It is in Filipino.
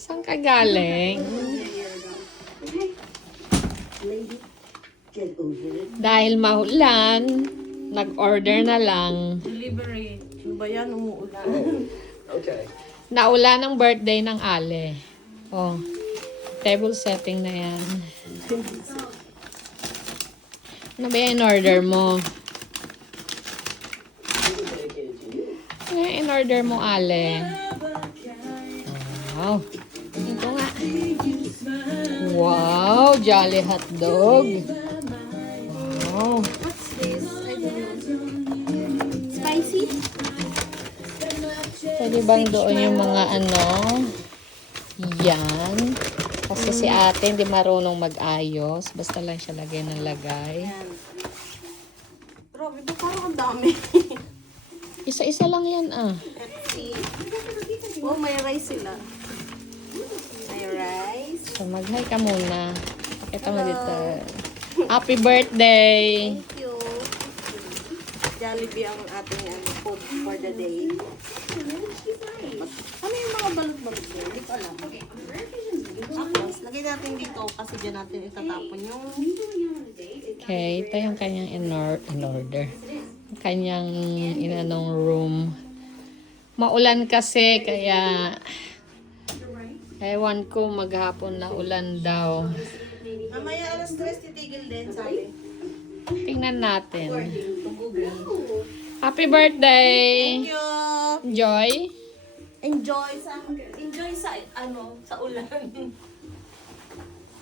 Saan ka galing? Dahil maulan, nag-order na lang. Delivery. Ano ba yan? Umuulan. Okay. Naulan ang birthday ng Ale. Oh, table setting na yan. Ano ba yung in-order mo? Ano yung in-order mo, Ale? Wow. Ito nga. Wow, Jolly Hotdog. Wow. What's this? I don't know. Spicy? Pwede bang doon yung mga ano? Yan. Kasi si ate hindi marunong mag-ayos. Basta lang siya lagay ng lagay. Yan. Grabe, ito parang ang dami. Isa-isa lang yan ah. Let's see. Oh, may rice sila. May rice. So mag-hi ka muna. Pakita mo dito. Happy birthday! Thank you. Jollibee ang ating food for the day. Ano yung mga balot-balot yun? Hindi ko alam. Tapos, lagay natin dito kasi dyan natin itatapon yung... Okay, ito yung kanyang in-order. Kanyang inanong room. Maulan kasi kaya ewan ko maghapon na ulan daw. Mamaya alas 3 titigil din, sabi. Tingnan natin. Happy birthday! Thank you! Enjoy! Enjoy sa ulan.